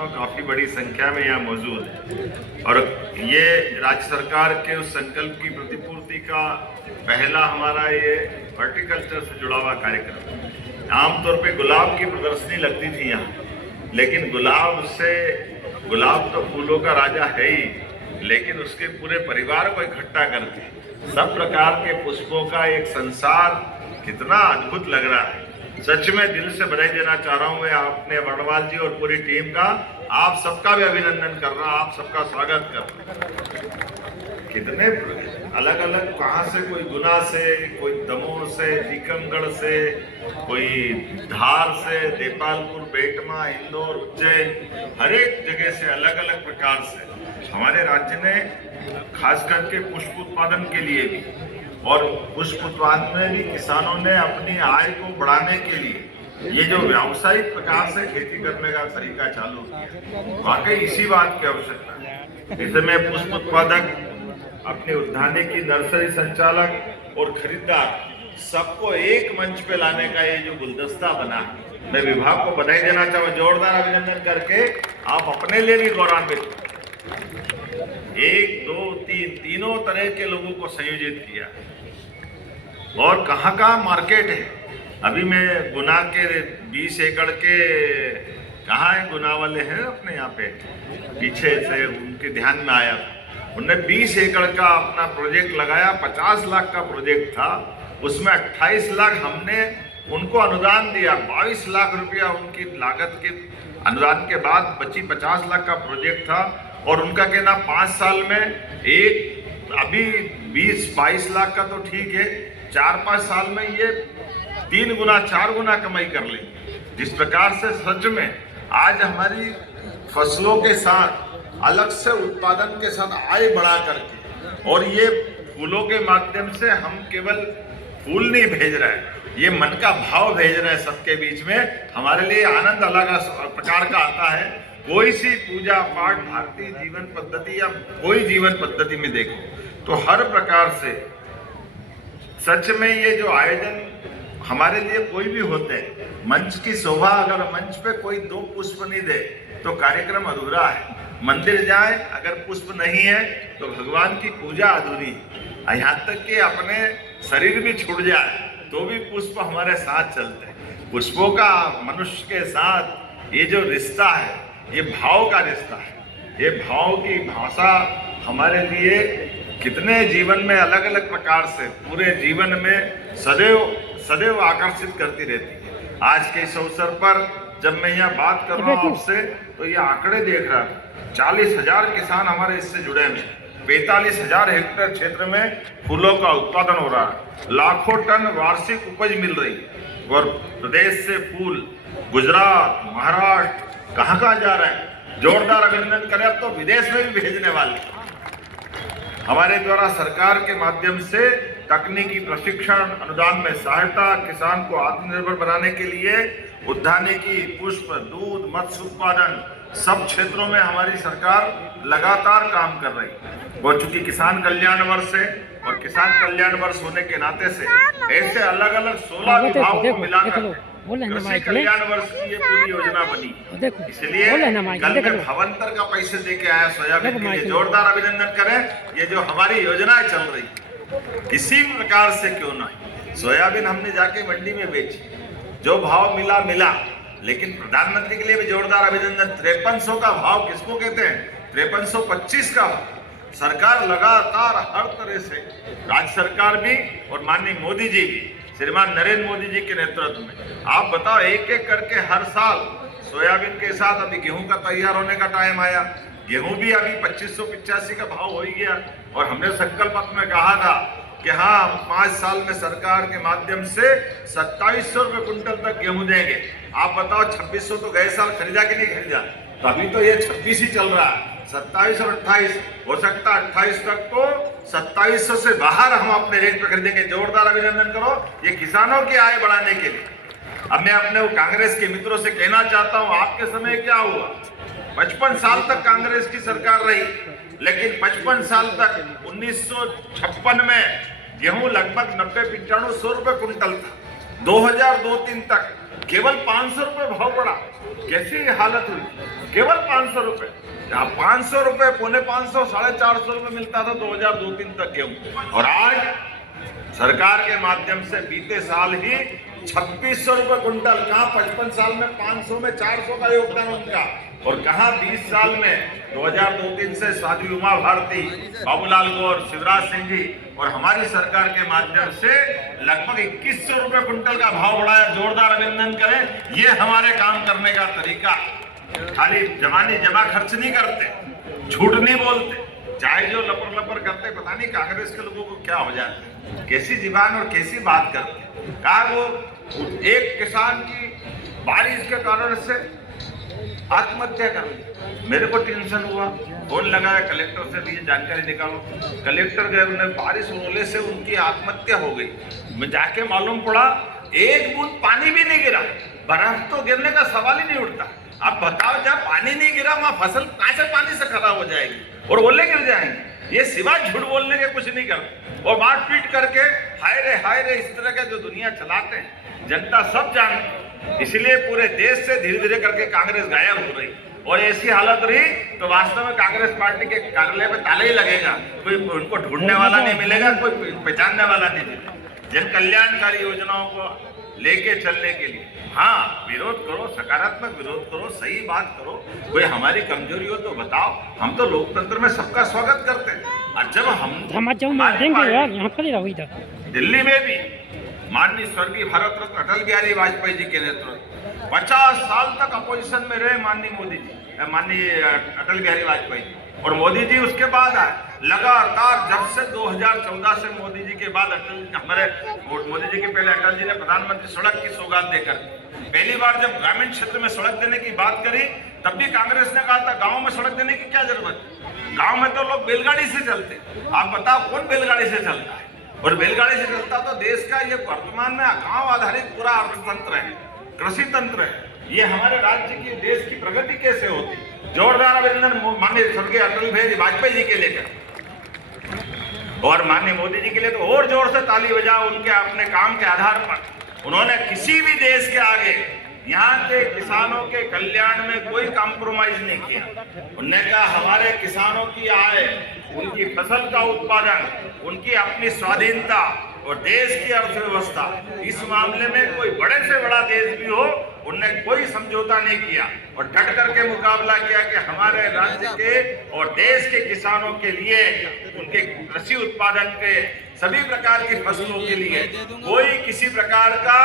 सकता हूँ काफ़ी बड़ी संख्या में यहाँ मौजूद है और ये राज्य सरकार के उस संकल्प की प्रतिपूर्ति का पहला हमारा ये हॉर्टिकल्चर से जुड़ा हुआ कार्यक्रम है। आमतौर पे गुलाब की प्रदर्शनी लगती थी यहाँ, लेकिन गुलाब तो फूलों का राजा है ही, लेकिन उसके पूरे परिवार को इकट्ठा करके सब प्रकार के पुष्पों का एक संसार कितना अद्भुत लग रहा है। सच में दिल से बधाई देना चाह रहा हूं मैं आपने वर्णवाल जी और पूरी टीम का, आप सबका भी अभिनंदन कर रहा हूं, आप सबका स्वागत कर रहा हूं। कितने अलग अलग, कहां से, कोई गुना से, कोई दमोह से, टीकमगढ़ से, कोई धार से, देपालपुर, बेटमा, इंदौर, उज्जैन, हर एक जगह से अलग अलग प्रकार से हमारे राज्य ने खास करके पुष्प उत्पादन के लिए भी और पुष्प उत्पादन में भी किसानों ने अपनी आय को बढ़ाने के लिए ये जो व्यावसायिक प्रकार से खेती करने का तरीका चालू किया, वाकई इसी बात की आवश्यकता है। इस समय पुष्प उत्पादक, अपने उद्यानिकी, नर्सरी संचालक और खरीदार सबको एक मंच पे लाने का ये जो गुलदस्ता बना है, मैं विभाग को बधाई देना चाहूँगा, जोरदार अभिनंदन करके आप अपने लिए भी गौरवान्वित। 1, 2, 3 तीनों तरह के लोगों को संयोजित किया और कहाँ कहाँ मार्केट है। अभी मैं गुना के 20 एकड़ के, कहाँ है गुना वाले हैं अपने यहाँ पे, पीछे से उनके ध्यान में आया, उनने 20 एकड़ का अपना प्रोजेक्ट लगाया, 50 लाख का प्रोजेक्ट था, उसमें 28 लाख हमने उनको अनुदान दिया, 22 लाख रुपया उनकी लागत के अनुदान के बाद बची 50 लाख का प्रोजेक्ट था और उनका कहना 5 साल में एक, अभी 20-22 लाख का तो ठीक है, 4-5 साल में ये 3 गुना 4 गुना कमाई कर ली। जिस प्रकार से सच में आज हमारी फसलों के साथ अलग से उत्पादन के साथ आय बढ़ा करके, और ये फूलों के माध्यम से हम केवल फूल नहीं भेज रहे हैं, ये मन का भाव भेज रहे हैं सबके बीच में, हमारे लिए आनंद अलग प्रकार का आता है। कोई सी पूजा पाठ, भारतीय जीवन पद्धति या कोई जीवन पद्धति में देखो तो हर प्रकार से सच में ये जो आयोजन हमारे लिए कोई भी होते हैं, मंच की शोभा, अगर मंच पे कोई 2 पुष्प नहीं दे तो कार्यक्रम अधूरा है। मंदिर जाए, अगर पुष्प नहीं है तो भगवान की पूजा अधूरी है। यहाँ तक कि अपने शरीर भी छूट जाए तो भी पुष्प हमारे साथ चलते हैं। पुष्पों का मनुष्य के साथ ये जो रिश्ता है, ये भाव का रिश्ता है। ये भाव की भाषा हमारे लिए कितने जीवन में अलग अलग प्रकार से पूरे जीवन में सदैव आकर्षित करती रहती है। आज के इस अवसर पर जब मैं यहाँ बात कर रहा हूँ आपसे, तो ये आंकड़े देख रहा था, 40,000 किसान हमारे इससे जुड़े हैं, 45,000 हेक्टेयर क्षेत्र में फूलों का उत्पादन हो रहा है, लाखों टन वार्षिक उपज मिल रही है और प्रदेश से फूल गुजरात, महाराष्ट्र, कहाँ जा रहे हैं। जोरदार अभिनंदन करें, अब तो विदेश में भी भेजने वाले। हमारे द्वारा सरकार के माध्यम से तकनीकी प्रशिक्षण, अनुदान में सहायता, किसान को आत्मनिर्भर बनाने के लिए उद्यानिकी, पुष्प, दूध, मत्स्य उत्पादन, सब क्षेत्रों में हमारी सरकार लगातार काम कर रही है। और चूंकि किसान कल्याण वर्ष है और किसान कल्याण वर्ष होने के नाते से ऐसे अलग अलग 16 विभागों को मिलाकर कृषि कल्याण वर्ष की ये पूरी योजना बनी। इसलिए कल मैं भवंतर का पैसे दे के आया सोयाबीन के लिए, जोरदार अभिनंदन करें। ये जो हमारी योजनाएं चल रही, इसी प्रकार से क्यों ना, सोयाबीन हमने जाके मंडी में बेची, जो भाव मिला, लेकिन प्रधानमंत्री के लिए भी जोरदार अभिनंदन। 5300 का भाव किसको कहते हैं? 5325 का भाव। सरकार लगातार हर तरह से, राज्य सरकार भी और माननीय मोदी जी भी, श्रीमान नरेंद्र मोदी जी के नेतृत्व में, आप बताओ, एक एक करके हर साल सोयाबीन के साथ अभी गेहूं का तैयार होने का टाइम आया, गेहूं भी अभी 2585 का भाव हो ही गया। और हमने संकल्प पत्र में कहा था कि हाँ, 5 साल में सरकार के माध्यम से 2700 रुपये कुंटल तक गेहूं देंगे। आप बताओ, 2600 तो गए साल खरीदा कि नहीं खरीदा? तो अभी तो ये 26 ही चल रहा है, 27 और 28, हो सकता 28 तक तो 2700 से बाहर हम अपने रेट पर खरीदेंगे। जोरदार अभिनंदन करो ये किसानों की आय बढ़ाने के लिए। अब मैं अपने कांग्रेस के मित्रों से कहना चाहता हूं, आपके समय क्या हुआ? 55 साल तक कांग्रेस की सरकार रही, लेकिन 55 साल तक 1956 में गेहूं लगभग 90-95 रुपए कुंटल था। 2002-03 तक केवल 500 रुपए भाव बढ़ा। कैसी हालत हुई, केवल 500 रुपए। 500 रुपए, 450, 450 रुपए मिलता था 2002-03 तक गेहूं, और आज सरकार के माध्यम से बीते साल ही 2600 रुपए कुंटल। कहाँ 55 साल में 500 में 400 का योगदान उनका, और कहाँ 20 साल में 2002-03 से साध्वी उमा भारती, बाबूलाल गौर, शिवराज सिंह जी और हमारी सरकार के माध्यम से लगभग 2100 रुपए कुंटल का भाव बढ़ाया। जोरदार अभिनंदन करें। ये हमारे काम करने का तरीका। खाली जमा खर्च नहीं करते, झूठ नहीं बोलते, चाहे जो लपर लपर करते, पता नहीं कांग्रेस के लोगों को क्या हो जाता है, कैसी जीबान और कैसी बात करते। कहा वो एक किसान की बारिश के कारण से आत्महत्या कर ली। मेरे को टेंशन हुआ, फोन लगाया कलेक्टर से भी ये जानकारी निकालो। कलेक्टर गए, उन्हें बारिश ओले से उनकी आत्महत्या हो गई। मैं जाके मालूम पड़ा एक बूंद पानी भी नहीं गिरा। बर्फ तो गिरने का सवाल ही नहीं उठता। आप बताओ, जब पानी नहीं गिरा वहां फसल कहां से पानी से खराब हो जाएगी और ओले गिर जाएंगे। ये सिवाय झूठ बोलने के कुछ नहीं करते, और मार पीट करके हाय रे इस तरह के जो दुनिया चलाते हैं, जनता सब जानती है। इसलिए पूरे देश से धीरे धीरे करके कांग्रेस गायब हो रही, और ऐसी हालत रही तो वास्तव में कांग्रेस पार्टी के कार्यालय में ताला ही लगेगा। कोई उनको ढूंढने वाला नहीं मिलेगा, कोई पहचानने वाला नहीं मिलेगा। जन कल्याणकारी योजनाओं को लेके चलने के लिए हाँ विरोध करो, सकारात्मक विरोध करो, सही बात करो। कोई हमारी कमजोरी हो तो बताओ। हम तो लोकतंत्र में सबका स्वागत करते हैं। और जब दिल्ली में भी माननीय स्वर्गीय भारत रत्न अटल बिहारी वाजपेयी जी के नेतृत्व 50 साल तक अपोजिशन में रहे माननीय मोदी जी, माननीय अटल बिहारी वाजपेयी जी, और मोदी जी उसके बाद आए लगातार। जब से 2014 से मोदी जी के बाद हमारे मोदी जी के पहले अटल जी ने प्रधानमंत्री सड़क की सौगात देकर पहली बार जब ग्रामीण क्षेत्र में सड़क देने की बात करी, तब भी कांग्रेस ने कहा था गांव में सड़क देने की क्या जरूरत है, गांव में तो लोग बैलगाड़ी से चलते। आप बताओ कौन बैलगाड़ी से चलता है, और बैलगाड़ी से चलता तो देश का ये वर्तमान में गांव आधारित पूरा अर्थतंत्र है, कृषि तंत्र है। ये हमारे राज्य की देश की प्रगति कैसे होती। जोरदार अभिनंदन माननीय स्वर्गीय अटल बिहारी वाजपेयी जी के लेकर, और माननीय मोदी जी के लिए तो और जोर से ताली बजाओ। उनके अपने काम के आधार पर उन्होंने किसी भी देश के आगे यहाँ के किसानों के कल्याण में कोई कॉम्प्रोमाइज नहीं किया। उन्होंने कहा हमारे किसानों की आय, उनकी फसल का उत्पादन, उनकी अपनी स्वाधीनता और देश की अर्थव्यवस्था, इस मामले में कोई बड़े से बड़ा देश भी हो, उनने कोई समझौता नहीं किया और डट करके मुकाबला किया कि हमारे राज्य के और देश के किसानों के लिए, उनके कृषि उत्पादन के सभी प्रकार की फसलों के लिए कोई किसी प्रकार का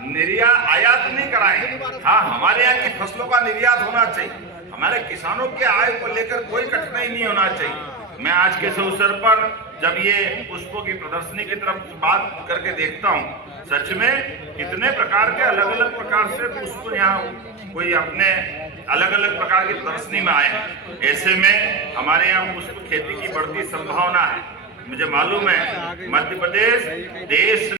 आयात नहीं कराएंगे। हाँ, हमारे यहाँ की फसलों का निर्यात होना चाहिए, हमारे किसानों के आय को लेकर कोई कठिनाई नहीं होना चाहिए। मैं आज के इस अवसर पर जब ये पुष्पों की प्रदर्शनी की तरफ बात करके देखता हूँ, सच में कितने प्रकार के अलग अलग प्रकार से पुष्प यहाँ कोई अपने अलग अलग प्रकार की प्रदर्शनी में आए हैं। ऐसे में हमारे यहाँ पुष्प खेती की बढ़ती संभावना है। मुझे मालूम है मध्य प्रदेश देश